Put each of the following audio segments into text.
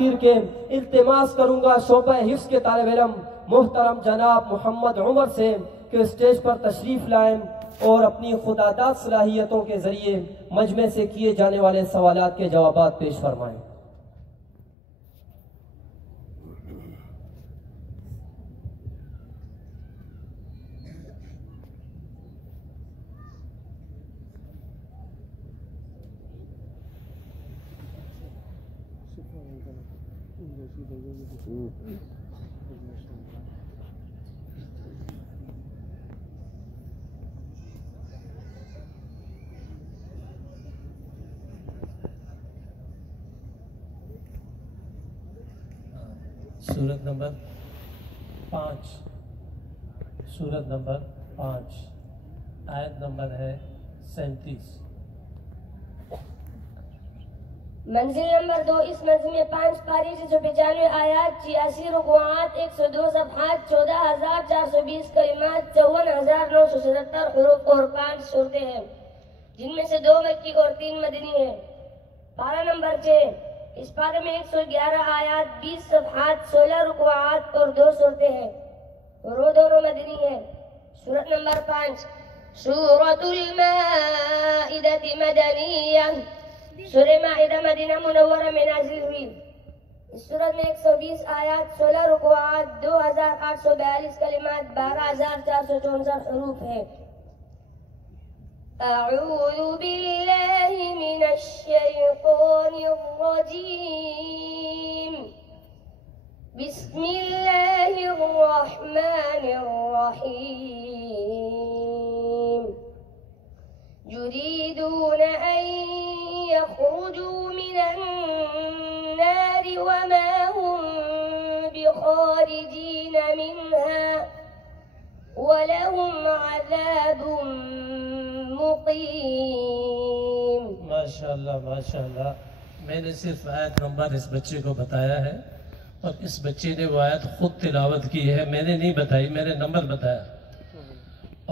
کے التماس کروں گا شعبہ حفظ کے طالب علم محترم جناب محمد عمر سے کہ اسٹیج پر تشریف لائیں اور اپنی خودآداد صلاحیتوں کے ذریعے مجمع سے کیے جانے والے سوالات کے جوابات پیش فرمائیں۔ سورت نمبر 5 آیت نمبر ہے 37۔ منزل نمبر 2 اس منزل میں 5 پاری 695 آیات 86 رکوعات 102 صفحات 14420 کلمات 54977 حروف اور 5 صورتیں ہیں جن میں سے 2 مکی اور 3 مدنی ہیں۔ پارہ نمبر 6 اس پارے میں 111 آیات 20 صفحات 16 رکوعات اور 2 صورتیں ہیں اور وہ دونوں مدنی ہیں۔ سورت نمبر 5 سورۃ المائدۃ مدنیہ، سورہ مائدہ مدینہ منورہ میں نازل ہوئی۔ اس سورت میں 120 آیات 16 رکوعات 2842 کلمات 12464 حروف ہیں۔ اعوذ باللہ من الشیطان الرجیم، بسم اللہ الرحمن الرحیم۔ یریدون ان یخرجوا من النار وما هم بخارجین منها وَلَهُمْ عَذَابٌ مُقِيمٌ۔ ماشاءاللہ ماشاءاللہ، میں نے صرف آیت نمبر اس بچے کو بتایا ہے اور اس بچے نے وہ آیت خود تلاوت کی ہے، میں نے نہیں بتائی، میں نے نمبر بتایا۔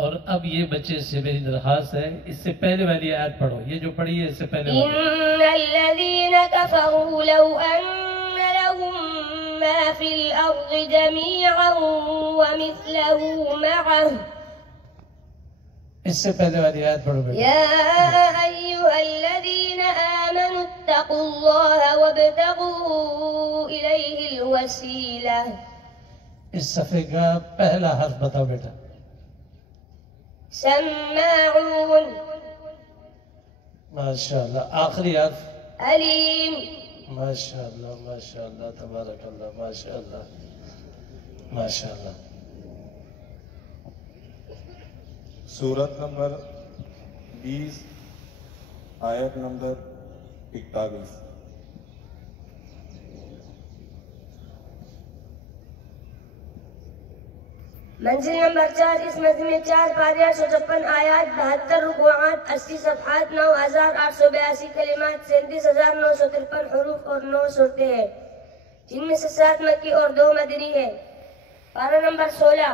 اور اب یہ بچے سے میری درخواست ہے اس سے پہلے والی آیت پڑھو، یہ جو پڑھی ہے اس سے پہلے والی۔ إِنَّ الَّذِينَ كَفَرُوا لَوْ أَنَّ لَهُم مَّا فِي الْأَرْضِ جَمِيعًا وَمِثْلَهُ مَعَهُ، اس سے پہلے والی آیت پڑھو بیٹا۔ يَا أَيُّهَا الَّذِينَ آمَنُوا اتَّقُوا اللَّهَ وَابْتَغُوا إِلَيْهِ الْوَسِيلَةَ۔ اس صفحے کا پہلا حرف بتاؤ بیٹا۔ سماعون، ماشاءاللہ، آخری حرف علیم۔ ماشاءاللہ ماشاءاللہ تبارک اللہ، ماشاءاللہ ماشاءاللہ۔ سورت نمبر 20 آیت نمبر 41۔ منزل نمبر 4 اس منزل میں 4 پاریاں 156 آیات 72 رکوعات 80 صفحات 9882 کلمات 37953 حروف اور 9 صورتیں ہیں جن میں سے 7 مکی اور 2 مدنی ہیں۔ پارہ نمبر 16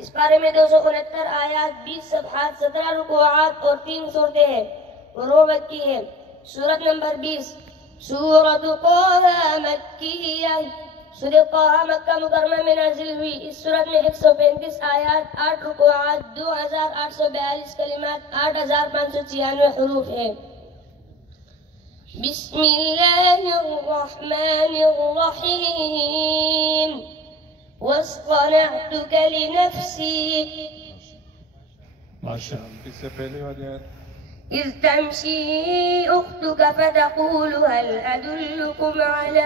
اس پارے میں 269 آیات 20 صفحات 17 رکوعات اور 3 صورتیں ہیں اور وہ مکی ہیں۔ سورت نمبر 20 سورۃ طٰہٰ مکیہ، سورہ طٰہٰ مکہ مکرمہ میں نازل ہوئی۔ اس سورت میں 135 آیات 8 رکوعات 2842 کلمات 8596 حروف ہیں۔ بسم اللہ الرحمن الرحیم، واصطنعتک لنفسی۔ ماشاءاللہ۔ اس سے پہلے والی آیت اذ تمشی اختک فتقول هل ادلکم علی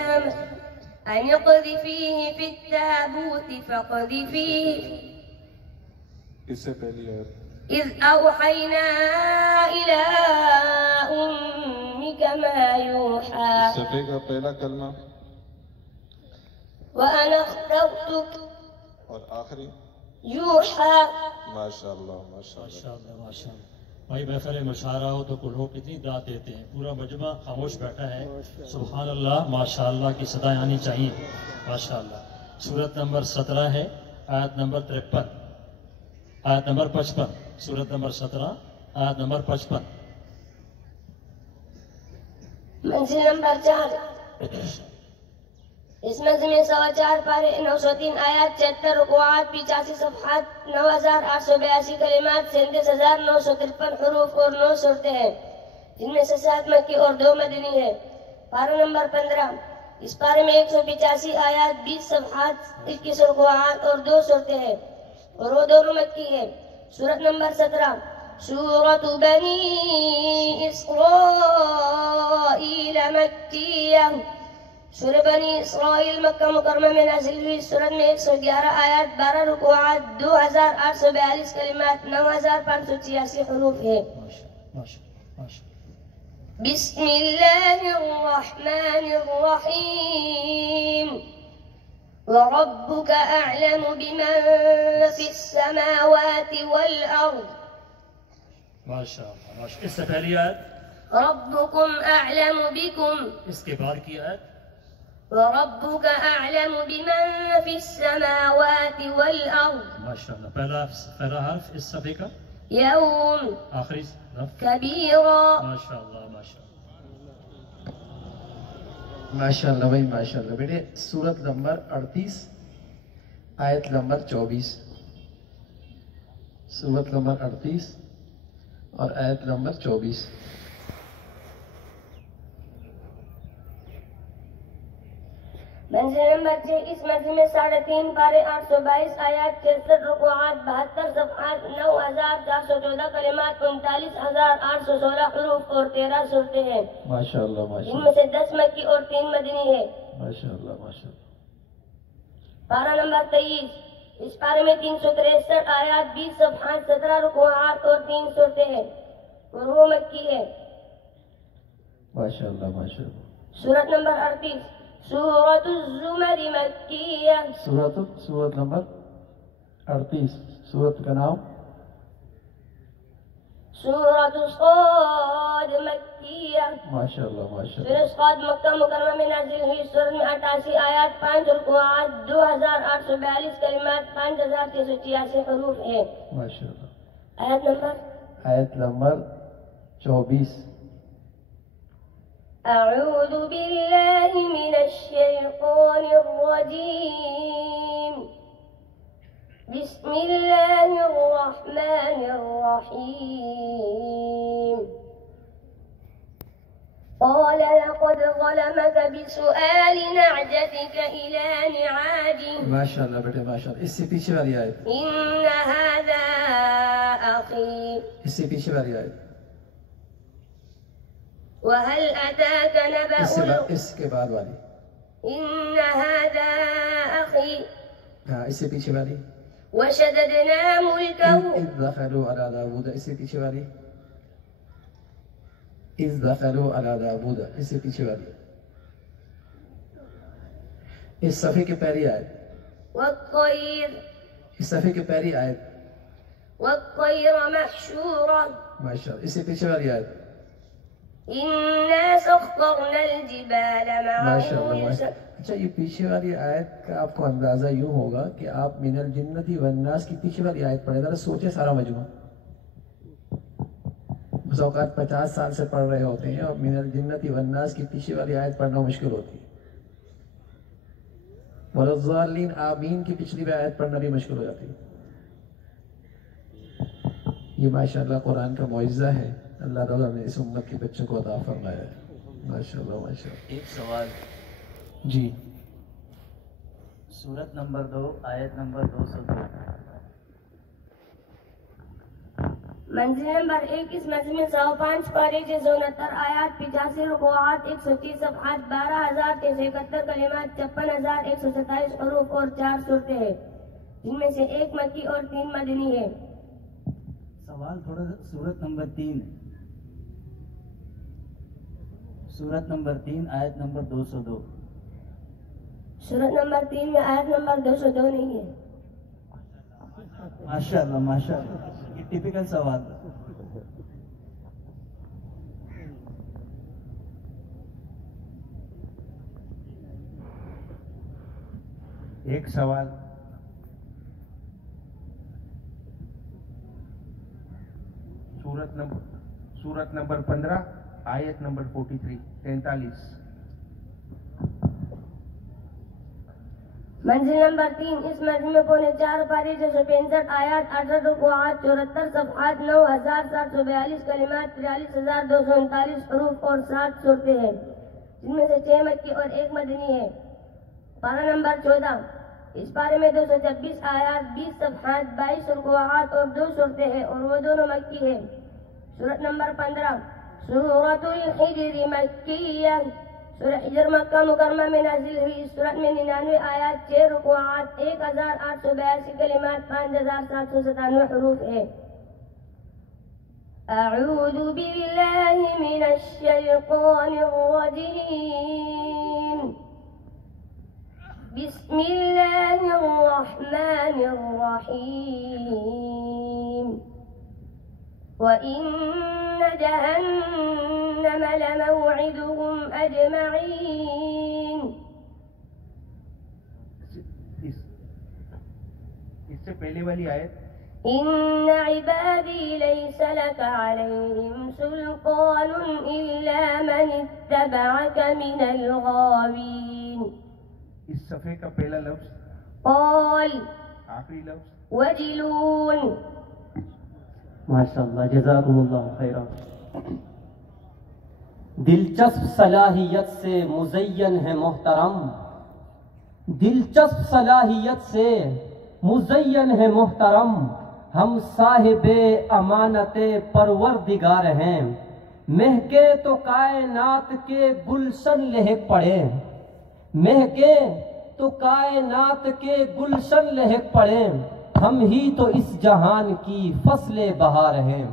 ان اقذفیہ فی التابوت فاقذفیہ۔ اس سے پہلی آیت اذ اوحینا الی امک ما یوحی صفحے کا پہلا کلمہ وانا اخترتک اور آخری یوحی۔ ماشاءاللہ ماشاءاللہ۔ ماشاءاللہ ماشاءاللہ۔ بھائی محفل مشاعرہ ہو تو کلھوں کتنی داد دیتے ہیں، پورا مجمع خاموش بیٹھا ہے۔ سبحان اللہ ماشاءاللہ کی صدائیں آنی چاہیے۔ ماشاءاللہ۔ سورت نمبر 17 ہے، آیت نمبر 53، آیت نمبر 55۔ سورت نمبر 17 آیت نمبر 55۔ منزل نمبر 4 اس مجمع میں 104 پارے 903 آیات 76 رکوعات 85 صفحات 9882 کلمات 37,953 حروف اور 9 صورتیں ہیں، جن میں سے 7 مکی اور 2 مدنی ہے۔ پارہ نمبر 15، اس پارے میں 185 آیات 20 صفحات 21 رکوعات اور 2 صورتیں ہیں اور وہ دونوں مکی ہے۔ سورت نمبر 17 سورت بنی اسرائیل مکیہ، سورہ بنی اسرائیل مکہ مکرمہ میں نازل ہوئی۔ سورت میں 111 آیات 12 رکوعات 2842 کلمات 9586 حروف ہے۔ بسم اللہ الرحمن الرحیم وَرَبُّكَ أَعْلَمُ بِمَن فِي السَّمَاوَاتِ وَالْأَرْضِ۔ ماشاء اللہ ماشاء اللہ۔ اس سے پہلی آیت رَبُّكُمْ أَعْلَمُ بِكُمْ، اس کے بعد کی آیت وَرَبُّكَ أَعْلَمُ بِمَن فِي السَّمَاوَاتِ وَالْأَرْضِ۔ ماشاء اللہ۔ پہلا حرف اس صفحے کا، يوم آخری حرف كبيرا۔ ماشاء اللہ ماشاء اللہ۔ ماشاء اللہ بھائی ماشاء اللہ بیٹے۔ سورت نمبر 38 آیت نمبر 24، سورت نمبر 38 اور آیت نمبر 24۔ منزل نمبر 6، اس منزل میں 3.5 پارے 822 آیات 66 رکوعات 72 صفحات 9414 کلمات 39816 حروف اور 13 صورتیں ہیں، ماشاء اللہ ماشاء جن میں اللہ سے 10 مکی اور 3 مدنی ہے۔ ماشاء اللہ ماشاء اللہ۔ پارہ نمبر 23، اس پارے میں 363 آیات 20 صفحات 17 رکوعات اور 3 صورتیں ہیں اور وہ مکی ہے۔ ماشاء اللہ ماشاء اللہ۔ سورت نمبر 38 سورت الزمر مکیہ، سورت نمبر 38، سورت کا نام سورت صاد مکیہ، ماشاء اللہ ماشاء اللہ۔ سورہ صاد مکہ مکرمہ میں نازل ہوئی۔ سورت میں 88 آیات 5 رکوعات 2842 کلمات 5386 حروف ہے۔ ماشاء اللہ۔ آیت نمبر 24۔ اعوذ باللہ من الشیطان الرجیم، بسم اللہ الرحمن الرحیم۔ قال لقد ظلمك بسؤال نعجتك إلى نعاجه۔ ماشاء اللہ بیٹے ماشاء اللہ۔ اس سے پیچھے والی آیت، إن هذا أخي اس سے پیچھے والی آیت، وهل أتاك نبأ اس کے بعد والی، إن هذا أخي ہاں اس سے پیچھے والی، وشددنا ملكه اذ دخلوا على داود، اس سے پیچھے والی، اذ دخلوا على داود، اس سے پیچھے والی، اس صفحے کی پہلی آیت، والطير اس صفحے کی پہلی آیت، والطير محشورا، ماشاء اللہ۔ اس سے پیچھے والی آیت، إنا سخرنا الجبال ماشاء معه اللہ ماشاء اللہ۔ اچھا یہ پیچھے والی آیت کا آپ کو اندازہ یوں ہوگا کہ آپ من الجنت والناس کی پیچھے والی آیت پڑھیں، ذرا سوچیں سارا مجموعہ۔ بس اوقات 50 سال سے پڑھ رہے ہوتے ہیں اور من الجنت والناس کی پیچھے والی آیت پڑھنا مشکل ہوتی ہے، والضالین آمین کی پچھلی بھی آیت پڑھنا بھی مشکل ہو جاتی ہے۔ یہ ماشاءاللہ قرآن کا معجزہ ہے، اللہ تعالیٰ نے اس امت کے بچوں کو عطا فرمایا ہے، ماشاءاللہ ماشاءاللہ۔ ایک سوال، جی سورت نمبر 2 آیت نمبر 202۔ منزل نمبر 1، اس منزل میں 105 پارے 69 آیات 85 رکوعات 130 صفحات 12371 کلمات 56127 حروف اور 4 صورتیں ہیں، جن میں سے 1 مکی اور 3 مدنی ہے۔ سوال تھوڑا سا سورت نمبر 3، سورت نمبر 3 آیت نمبر 202۔ سورت نمبر 3 میں آیت نمبر 202 نہیں ہے۔ ماشاءاللہ ماشاءاللہ، یہ ٹپیکل سوال تھا۔ ایک سوال، سورت نمبر 15 آیت نمبر 43 43۔ منزل نمبر 3 اس منزل میں پونے 4 پاری 665 آیات 68 رکوعات 74 صفحات 9742 کلمات 43239 حروف اور 7 صورتیں ہیں جن میں سے 6 مکی اور 1 مدنی ہے۔ پارہ نمبر 14 اس پارے میں 226 آیات 20 صفحات 22 رکوعات اور 2 صورتیں ہیں اور وہ دونوں مکی ہے۔ سورت نمبر 15 سورۃ الحجر مکیہ، سورہ حجر مکہ مکرمہ میں نازل ہوئی۔ اس سورت میں 99 آیات 6 رکوعات 1882 کلمات 5797 حروف ہے۔ اعوذ باللہ من الشیطان الرجیم، بسم اللہ الرحمن الرحیم، وَإِنَّ جَهَنَّمَ لَمَوْعِدُهُمْ أَجْمَعِينَ۔ اس سے پہلے والی آیت إِنَّ عِبَادِي لَيْسَ لَكَ عَلَيْهِمْ سُلْطَانٌ إِلَّا مَنِ اتَّبَعَكَ مِنَ الْغَاوِينَ۔ اس صفحے کا پہلا لفظ، قال آخری لفظ وجلون۔ ماشاءاللہ، جزاکم اللہ خیرہ۔ دلچسپ صلاحیت سے مزین ہے محترم، دلچسپ صلاحیت سے مزین ہے محترم، ہم صاحب امانت پروردگار ہیں، مہکے تو کائنات کے گلشن لہک پڑے، مہکے تو کائنات کے گلشن لہک پڑے، ہم ہی تو اس جہان کی فصل بہار ہیں۔